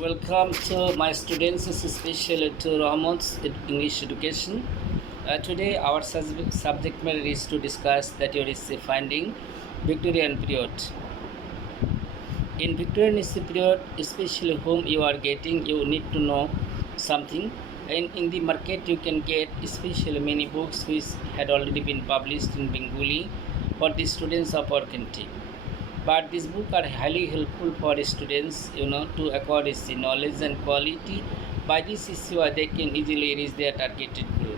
Welcome to my students, especially to Rahman's English education. Today, our subject matter is to discuss that your essay finding Victorian period. In Victorian essay period, especially whom you are getting, you need to know something. And in the market, you can get especially many books which had already been published in Bengali for the students of our country. But these books are highly helpful for students, to acquire the knowledge and quality. By this issue, they can easily reach their targeted goal.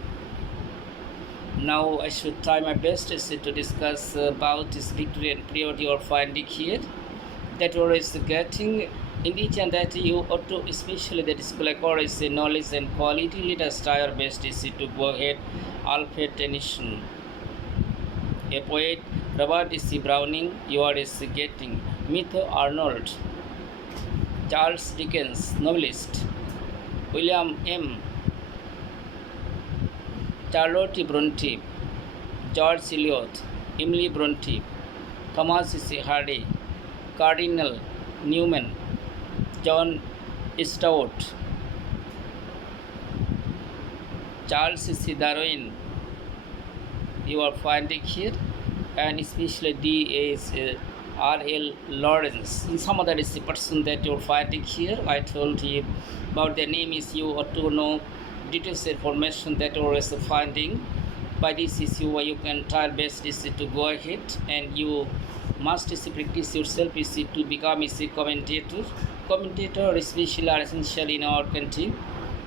Now, I should try my best to discuss about this Victorian period you are finding here. That is getting in each and that you ought to, especially that is acquire knowledge and quality. Let us try our best to go ahead. Alfred Tennyson, a poet. Robert C. Browning, you are getting. Matthew Arnold, Charles Dickens, novelist. William M. Charlotte Bronte, George Eliot, Emily Bronte, Thomas C. Hardy, Cardinal Newman, John Stout, Charles C. Darwin, you are finding here, and especially R.L. Lawrence. In some other is the person that you're finding here. I told you about their name is you ought to know details information that you're finding. By this issue, you can try best is to go ahead and you must practice yourself is to become a commentator. Commentator especially are essential in our country.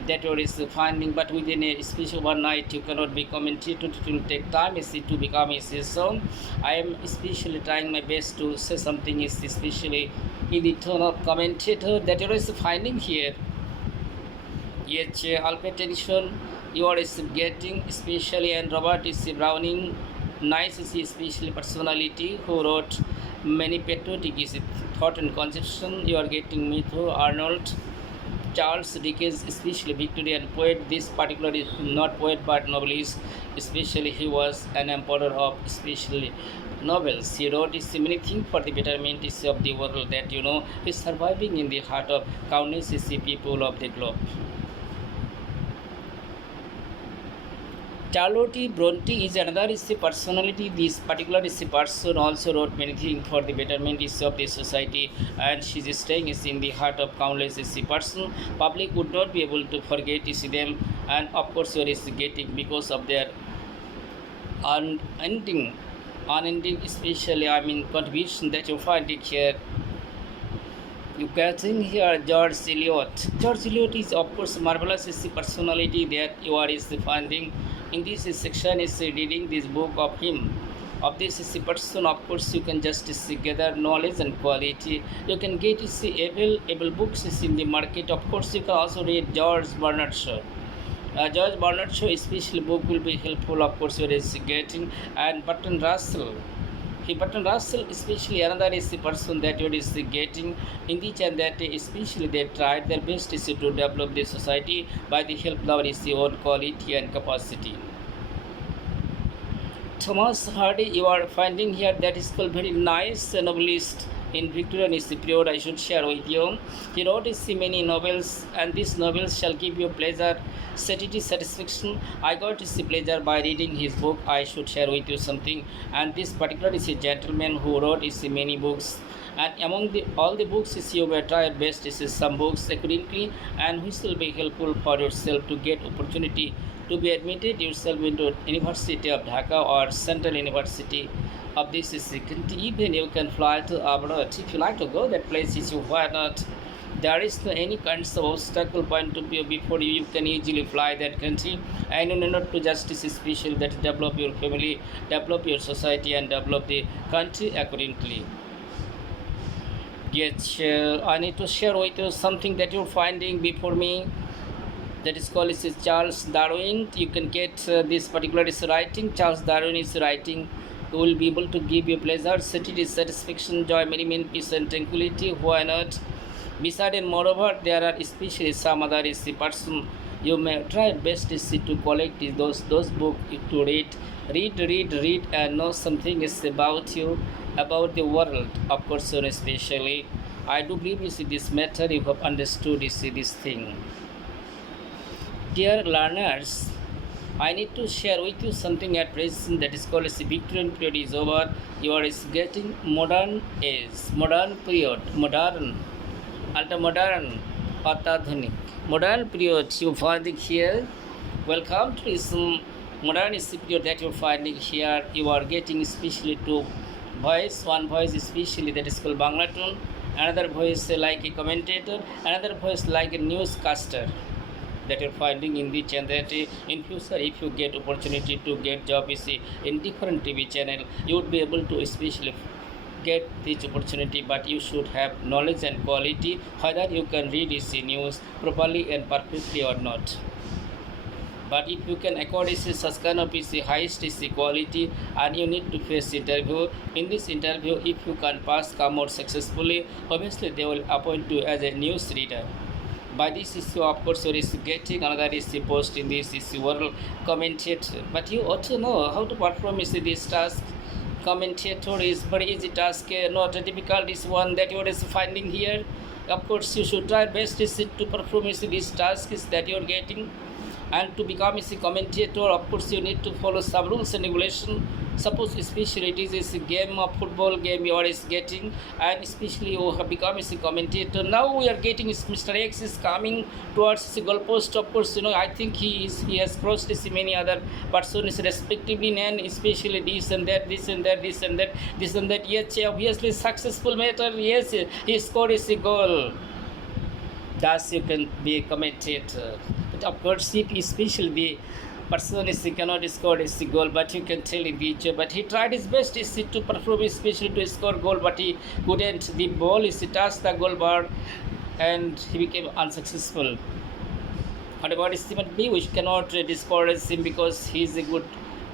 That is finding, but within a special one night you cannot be commentator. It will take time to become a song. I am especially trying my best to say something is especially in the tone of commentator. That is finding here. Yet Alfred Tennyson you are getting especially, and Robert C. Browning, nice especially personality who wrote many patriotic thought and conception. You are getting Matthew Arnold, Charles Dickens, especially Victorian poet. This particular is not poet but novelist, especially he was an emperor of especially novels. He wrote many things for the betterment of the world that is surviving in the heart of countless people of the globe. Charlotte Bronte is another personality. This particular person also wrote many things for the betterment of the society, and she is staying in the heart of countless person. Public would not be able to forget them, and of course you are getting because of their unending, especially contribution that you find it here. You getting here George Eliot. George Eliot is of course marvelous personality that you are finding. In this section is reading this book of him. Of this person, of course, you can just gather knowledge and quality. You can get able books in the market. Of course, you can also read George Bernard Shaw. George Bernard Shaw, especially book will be helpful. Of course, you are getting, and Bertrand Russell. Bertrand Russell, especially another is the person that you are getting in each and that, especially they tried their best to develop the society by the help of their own quality and capacity. Thomas Hardy, you are finding here that is called very nice novelist in Victorian period. I should share with you. He wrote many novels, and these novels shall give you pleasure, satisfaction. I got pleasure by reading his book. I should share with you something. And this particular is a gentleman who wrote many books. And among all the books you may try best some books accordingly, and which will be helpful for yourself to get opportunity to be admitted yourself into University of Dhaka or Central University of this country. Even you can fly to abroad if you like to go that place. Why not? There is no any kinds of obstacle point of view before you can easily fly that country, and you not to justice special that develop your family, develop your society, and develop the country accordingly. Yes, I need to share with you something that you're finding before me. That is called Charles Darwin. You can get this particular writing. Charles Darwin is writing. You will be able to give you pleasure, satisfaction, joy, merriment, peace, and tranquility. Why not? Beside and moreover, there are especially some other person You may try best is to collect those books to read, and know something is about you, about the world. Of course, so especially, I do believe you see this matter. You have understood you see this thing. Dear learners, I need to share with you something at present that is called as the Victorian period is over. You are is getting modern age, modern period, modern, ultra modern, Atadhunik. Modern period you finding here. Welcome to this modern period that you're finding here. You are getting especially two voice, one voice especially that is called Bangla, another voice like a commentator, another voice like a newscaster that you're finding in the channel. That in future, if you get opportunity to get job in different TV channel, you would be able to especially get this opportunity, but you should have knowledge and quality whether you can read this news properly and perfectly or not. But if you can accord such kind of highest quality, and you need to face interview, in this interview if you can pass, come out successfully, obviously they will appoint you as a news reader. By this issue, of course, you is getting another issue post in this issue world commentator. But you also know how to perform this task. Commentator is very easy task, not a difficult is one that you are finding here. Of course, you should try best is to perform this task is that you are getting. And to become a commentator, of course, you need to follow some rules and regulations. Suppose especially it is a game of football game you are getting, and especially you have become a commentator. Now we are getting Mr. X is coming towards the goalpost. Of course, I think he has crossed many other persons respectively, and especially this and that. Yes, obviously successful matter. Yes, he scored a goal. Thus you can be a commentator. But of course, if especially the person cannot score a goal, but you can tell in the but he tried his best to perform, especially to score goal, but he couldn't. The ball touched the goal bar and he became unsuccessful. Whatever is might be, we cannot discourage him because he is a good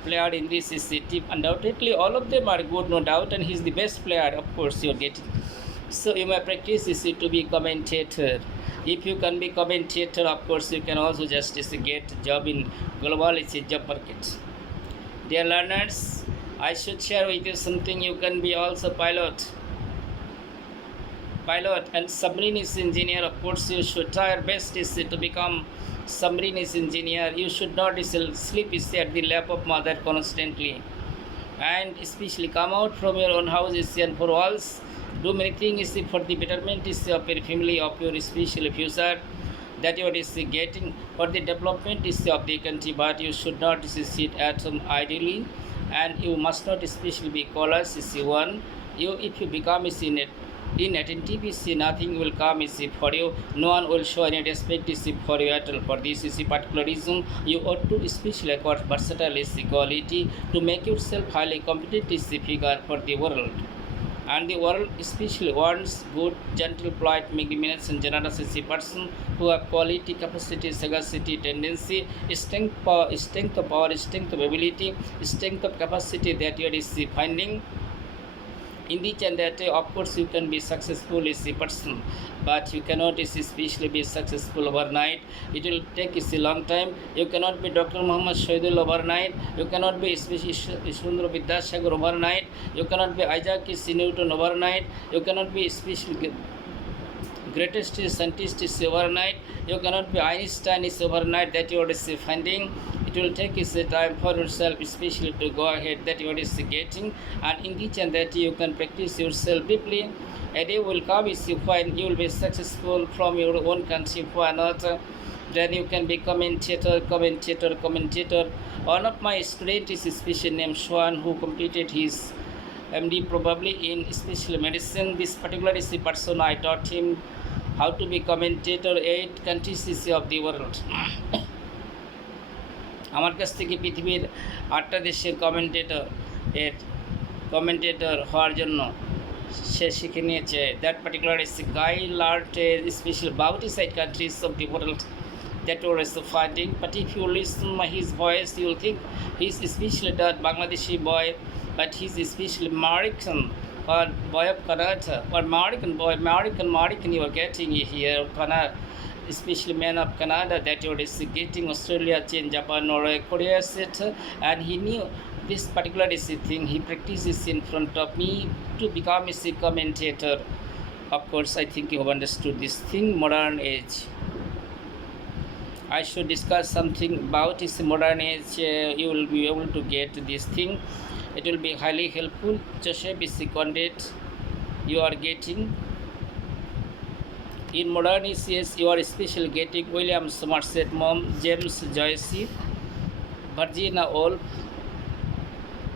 player in this team. Undoubtedly, all of them are good, no doubt, and he is the best player. Of course, you're getting. So you may practice to be commentator. If you can be commentator, of course, you can also just get job in global job market. Dear learners, I should share with you something. You can be also pilot and submarine engineer. Of course, you should try your best to become submarine engineer. You should not sleep at the lap of mother constantly, and especially come out from your own house and for walls. Do many things for the betterment of your family, of your special future that you are getting for the development of the country. But you should not sit at home idly, and you must not especially be callous. One, if you become inattentive, nothing will come for you. No one will show any respect for you at all. For this particular reason, you ought to especially acquire versatile quality to make yourself highly competitive figure for the world. And the world especially wants good, gentle, polite, magnanimous, and generous person who have quality, capacity, sagacity, tendency, strength of power, strength of ability, strength of capacity that you are finding in each and that. Of course, you can be successful as a person, but you cannot especially be successful overnight. It will take a long time. You cannot be Dr. Muhammad Shahidul overnight. You cannot be especially Ishwendra Vidyasagar overnight. You cannot be Isaac Newton overnight. You cannot be especially greatest scientist is overnight. You cannot be Einstein is overnight that you are finding. It will take time for yourself especially to go ahead that you are getting, and in each and that you can practice yourself deeply. A day will come is you find you will be successful from your own country for another. Then you can be commentator. One of my students is especially named Swan, who completed his MD probably in special medicine. This particular is the person I taught him how to be commentator 8 countries of the world. আমার কাছ থেকে পৃথিবীর 8টা দেশের commentator হওয়ার জন্য সে শিখে নিয়েছে। That particular is guy learnt special about 8 countries of the world that were fighting. But if you listen his voice, you will think he's especially that Bangladeshi boy, but he's especially American or boy of Canada or American boy, American you are getting here, Canada. especially man of Canada, that you are getting Australia, China, Japan, Norway, Korea, etc. And he knew this particular thing. He practices in front of me to become a commentator. Of course, I think you have understood this thing, modern age. I should discuss something about this modern age. You will be able to get this thing. It will be highly helpful. Joseph is the content you are getting. In modern age, you are especially getting William Somerset Maugham, James Joyce, Virginia Woolf,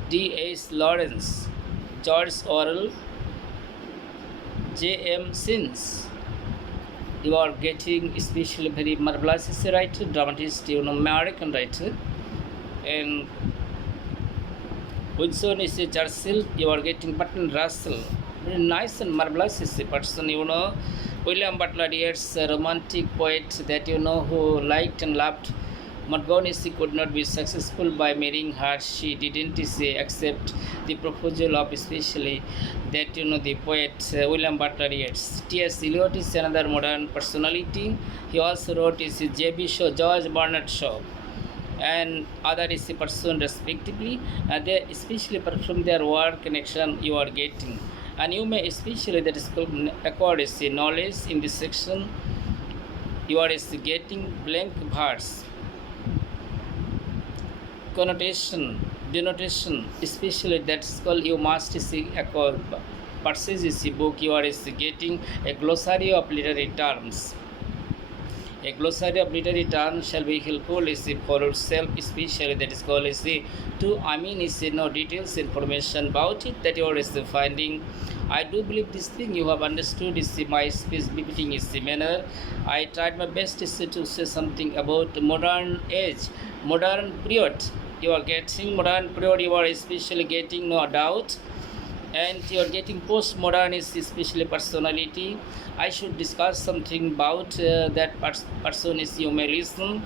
D.H. Lawrence, George Orwell, J.M. Sims. You are getting especially very marvelous writer, dramatist, American writer. And Winston is a Churchill. You are getting Bertrand Russell, very nice and marvelous is a person, William Butler Yeats, a romantic poet that who liked and loved Montgomery could not be successful by marrying her. She didn't accept the proposal of especially that the poet William Butler Yeats. T.S. Eliot is another modern personality. He also wrote J.B. Shaw, George Bernard Shaw, and other person respectively. They especially from their work connection you are getting, and you may especially that is called accord knowledge in this section. You are getting blank verse, connotation, denotation, especially that's called you must see accord. Purchase this book, you are getting a glossary of literary terms. A glossary of literary terms shall be helpful for yourself, especially that is called no details information about it that you are finding. I do believe this thing you have understood my speech repeating is the manner. I tried my best to say something about modern age, modern period. You are getting modern period, you are especially getting no doubt. And you are getting postmodern is especially personality. I should discuss something about that person is you may listen.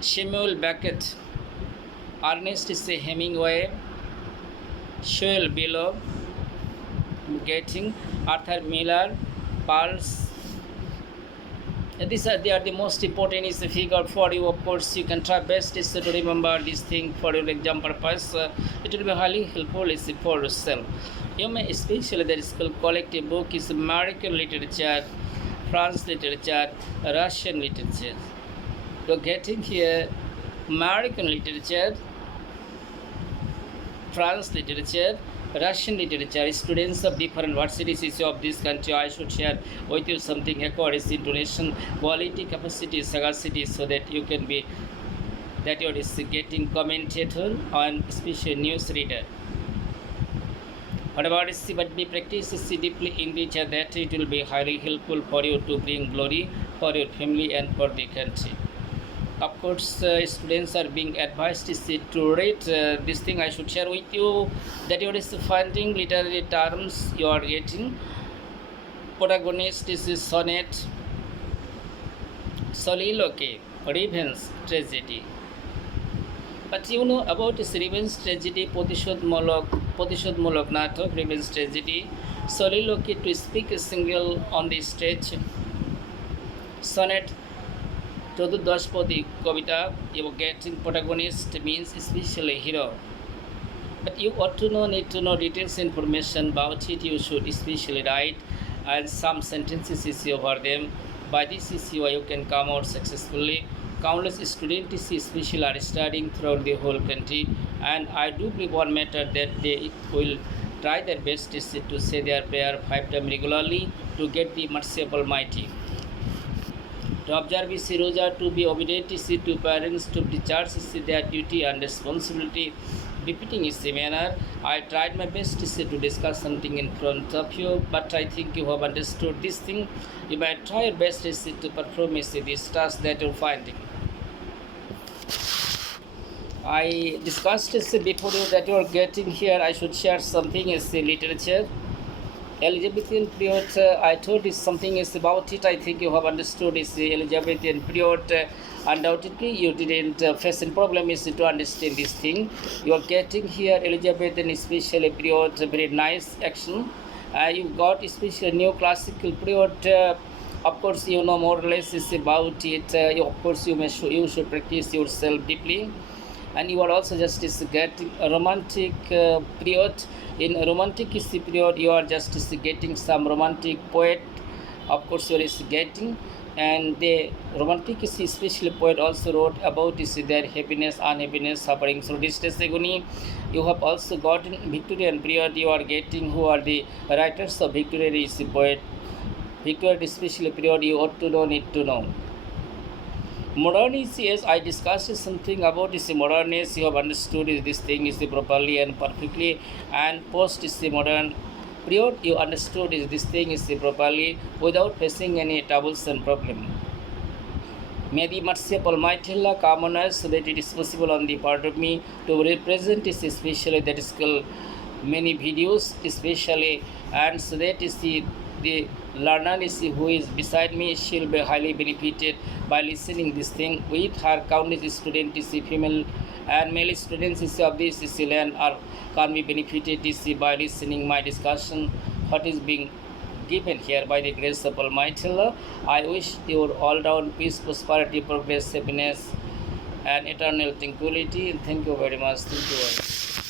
Samuel Beckett, Ernest Hemingway, Joel Bellow, getting Arthur Miller, Pulse. They are the most important is the figure for you. Of course, you can try best is to remember this thing for your exam purpose. It will be highly helpful is for yourself. You may especially that is called collective book is American literature, France literature, Russian literature. So getting here American literature, France literature, Russian literature, students of different universities of this country. I should share with you something according to intonation, quality, capacity, sagacity, so that you can be that you are getting commentator on especially news reader. What about but be practice deeply in which that it will be highly helpful for you to bring glory for your family and for the country. Of course, students are being advised to read this thing. I should share with you that you are finding literary terms you are getting. Protagonist is sonnet, soliloquy, revenge, tragedy. But you know about this revenge tragedy, Potishodmolok natok, revenge tragedy, soliloquy to speak a single on the stage, sonnet, Chodudashpati Kavita, you are getting protagonist means especially hero. But you ought to need to know details information about it. You should especially write and some sentences issue over them. By this issue you can come out successfully. Countless students especially are studying throughout the whole country, and I do believe one matter that they will try their best to say their prayer 5 times regularly to get the mercy of Almighty. To observe Roja, to be obedient to parents, to discharge their duty and responsibility, repeating is the manner. I tried my best to discuss something in front of you, but I think you have understood this thing. You might try your best to perform this task that you're finding. I discussed before you that you are getting here. I should share something as the literature. Elizabethan period, I told you something is about it. I think you have understood is the Elizabethan period. Undoubtedly, you didn't face any problem is to understand this thing. You are getting here Elizabethan especially period, very nice action. You got especially new classical period, Of course, you know more or less is about it. Of course, you should practice yourself deeply, and you are also just is getting a romantic period. In a romantic is period, you are just is getting some romantic poet. Of course, you are is getting, and the romantic is especially poet also wrote about is their happiness, unhappiness, suffering. So this testimony, you have also gotten Victorian period. You are getting who are the writers of Victorian is poet. Victorian especially period, you ought to know, need to know. Modernity, as I discussed something about is the modernity, you have understood is this thing is the properly and perfectly, and post is the modern period, you understood is this thing is the properly without facing any troubles and problem. May the mercy of Almighty Allah come on us so that it is possible on the part of me to represent is especially that is called many videos especially, and so that is the learner is who is beside me, she'll be highly benefited by listening this thing with her countless student is female and male students is of this is learn or can be benefited is by listening my discussion what is being given here by the grace of Almighty Allah. I wish your all-round peace, prosperity, progress, happiness, and eternal tranquility. Thank you very much. Thank you all.